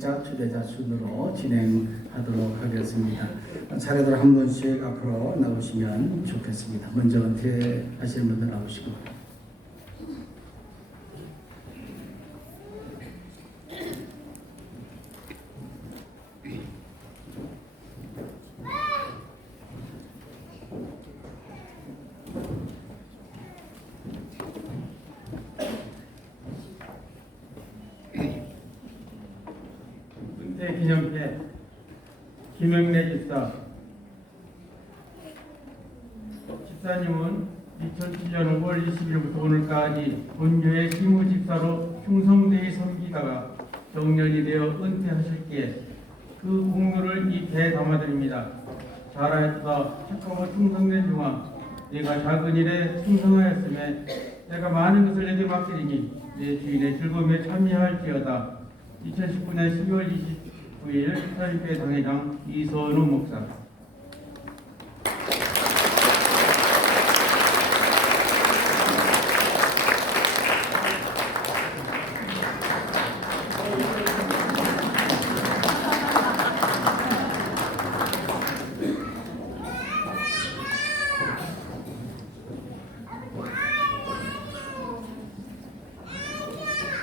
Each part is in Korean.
자 주례자 순으로 진행하도록 하겠습니다. 차례대로 한 분씩 앞으로 나오시면 좋겠습니다. 먼저 은퇴하시는 분들 나오시고 은퇴 기념회 김영래 집사. 집사님은 2007년 5월 20일부터 오늘까지 본교의 기무 집사로 충성되이 섬기다가 정년이 되어 은퇴하셨기에 그 공로를 이 배에 담아드립니다. 잘하였다. 착하고 충성된 중아 내가 작은 일에 충성하였음에 내가 많은 것을 내게 맡기리니 내 주인의 즐거움에 참여할지어다. 2019년 12월 29일 사립회 당회장 이선우 목사.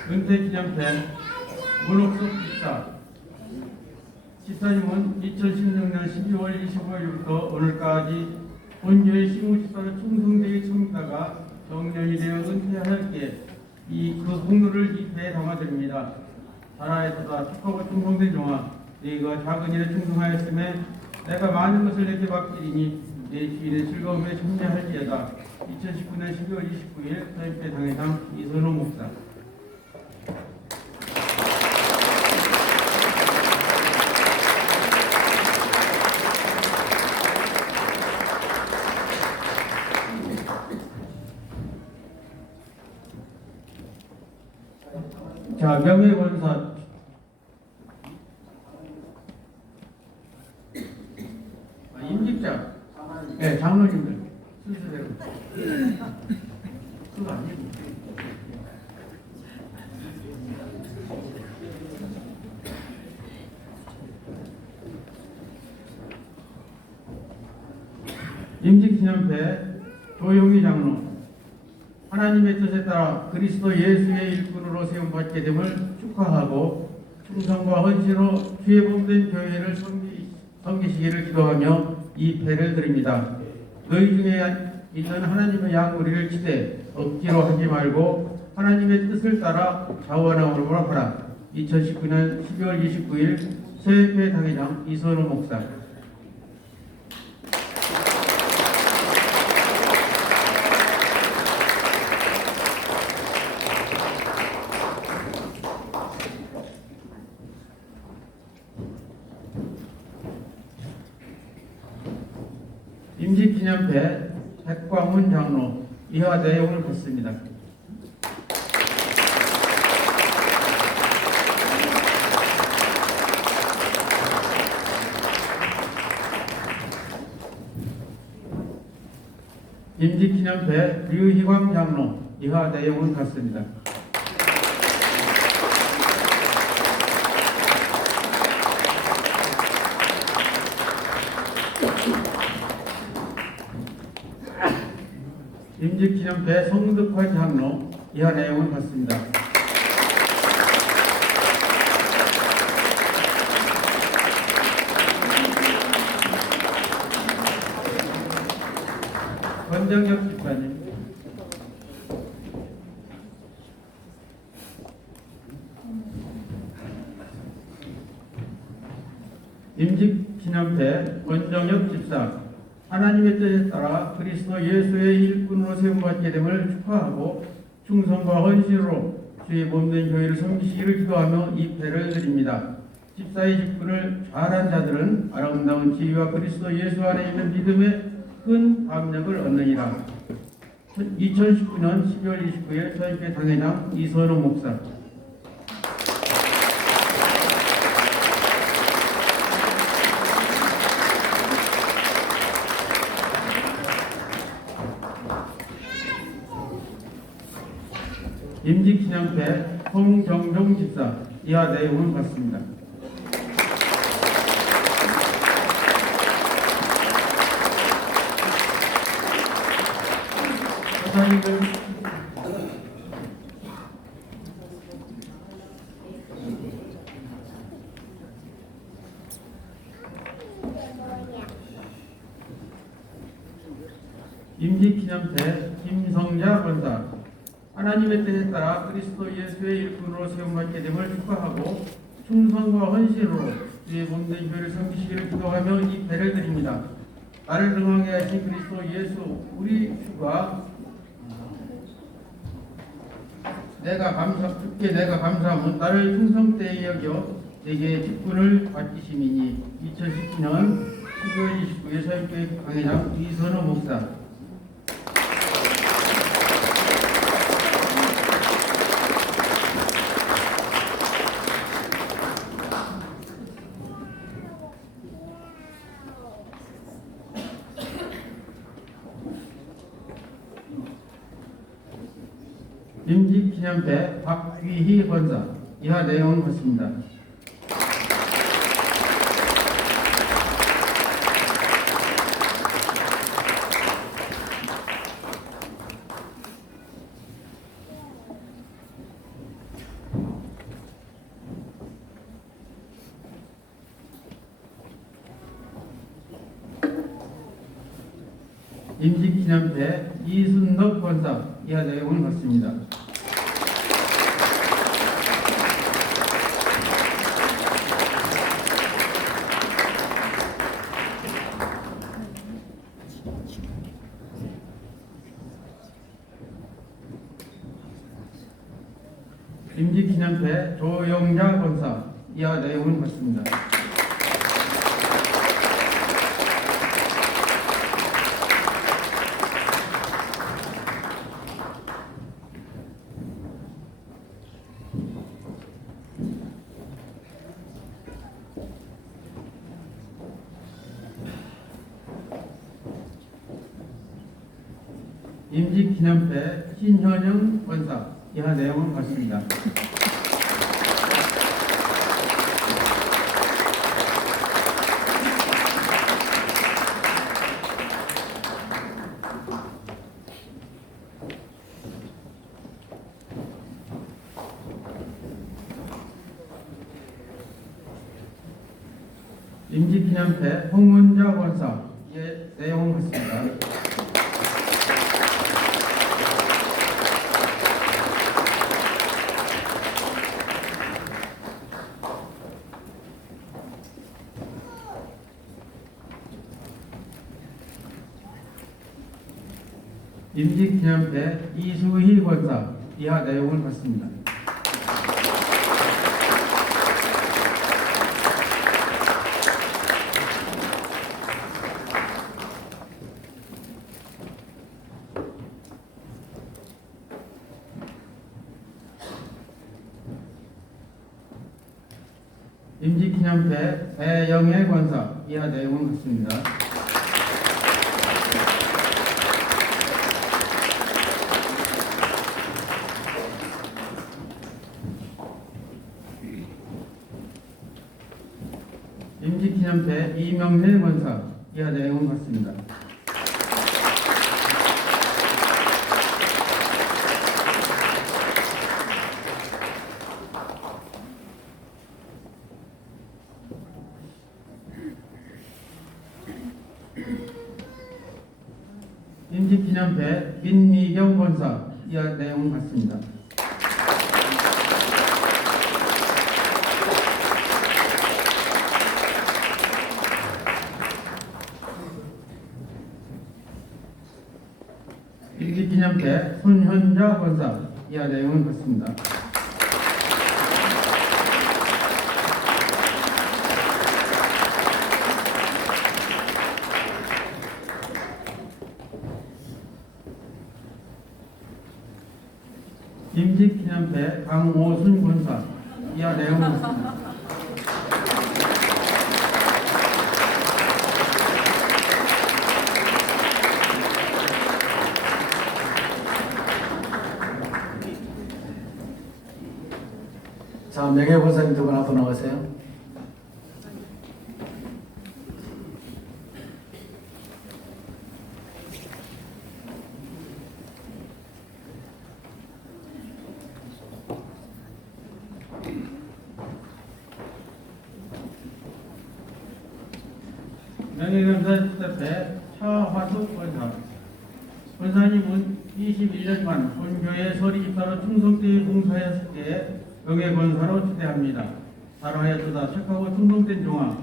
은퇴 기념회 문옥숙 집사 집사님은 2016년 12월 25일부터 오늘까지 본교의 시무집사로 충성되게 섬기다가 정년이 되어 은퇴하였기에 이그 공로를 이 배에 담아드립니다. 나라에서다 축하고 충성된 종아 네가 작은 일에 충성하였음에 내가 많은 것을 내게 맡기리니 내 주인의 즐거움에 참여할지어다 2019년 12월 29일 사입회 당회장 이선호 목사 자, 명예 권사 아, 임직자, 네, 장로님들. 순서대로. 그거 아니고 임직기념회 조용희 장로 하나님의 뜻에 따라 그리스도 예수의 일꾼으로 세움받게 됨을 축하하고 충성과 헌신으로 주의 몸된 교회를 섬기, 섬기시기를 기도하며 이 배를 드립니다. 너희 중에 있는 하나님의 양우리를 치되 억지로 하지 말고 하나님의 뜻을 따라 자원하오므로 하라. 2019년 12월 29일 세회 당회장 이선호 목사 임직기념회 백광훈 장로 이하 내용을 받습니다. 임직기념회 류희광 장로 이하 내용은 같습니다. 임직기념회 성득화 장로 이하 내용은 같습니다. 권정혁 집사님 임직 기념회 권정혁 집사 하나님의 뜻에 따라 그리스도 예수의 일꾼으로 세움받게 됨을 축하하고 충성과 헌신으로 주의 몸된 교회를 섬기시기를 기도하며 이 배를 드립니다. 집사의 직분을 잘한 자들은 아름다운 지위와 그리스도 예수 안에 있는 믿음의 큰 감력을 얻느니라. 2019년 12월 29일 서입회 당회장 이선호 목사 임직신앙회 성경종 집사 이하 네 내용을 받습니다. 사장님들 하나님의 뜻에 따라 그리스도 예수의 일꾼으로 세움받게 됨을 축하하고 충성과 헌신으로 주의 몸된 교회를 섬기시기를 기도하며 이 배를 드립니다. 나를 등하게 하신 그리스도 예수 우리 주가 내가 감사 주께 내가 감사함은 나를 충성되이 여겨 내게 직분을 맡기심이니 2019년 12월 29일 서울교회 강회장 이선호 목사 박휘희 권사 이하 내용은 같습니다. 임직기념배 이순덕 권사 이하 내용은 같습니다. 임직기념회 조영자 권사 이하 내용은 같습니다. 임직기념회 신현영 권사 이하 내용은 같습니다. 임직기념회 홍문자 권사 예, 내용은 같습니다. 임직기념회 이수희 권사 이하 내용을 받습니다. 임직기념회 배영애 권사 이하 내용은 같습니다. 임직기념회 이명래 권사 이하 내용은 같습니다. 임직기념회 민미경 권사 내용은 같습니다. 임직기념회 손현자 권사 이하 내용은 같습니다. 임직기념회 강오순 권사 이하 내용은 같습니다. 자, 두분 앞으로 나가세요. 명예검사 대표 차화숙 권사 권사님은 21년간 본교회 서리 입사로 충성되게 봉사하였기에 명예권사로 추대합니다. 잘하였도다 착하고 충성된 종아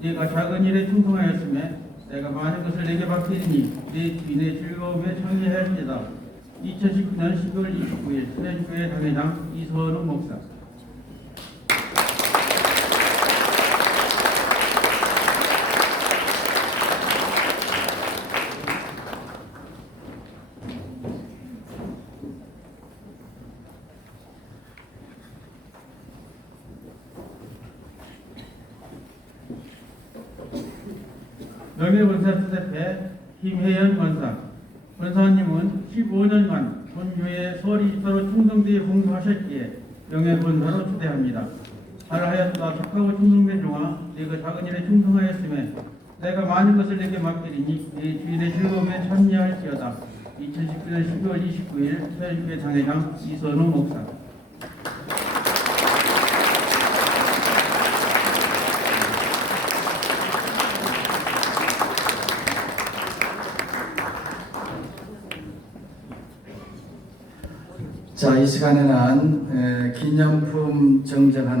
네가 작은 일에 충성하였음에 내가 많은 것을 내게 맡기니 네 주인의 즐거움에 참여할지다. 2019년 12월 29일 서현교회 당회장 이서은우 목사 명예권사 수대표 김혜연 권사 권사님은 15년간 본교회 서리 입사로 충성되게 봉사하셨기에 명예권사로 추대합니다. 잘하였다 착하고 충성된 종아 네가 작은 일에 충성하였음에 내가 많은 것을 내게 맡기리니 네 주인의 즐거움에 참여할지어다. 2019년 12월 29일 서현교회 당회장 이선우 목사 자, 이 시간에는 에, 기념품 정정하는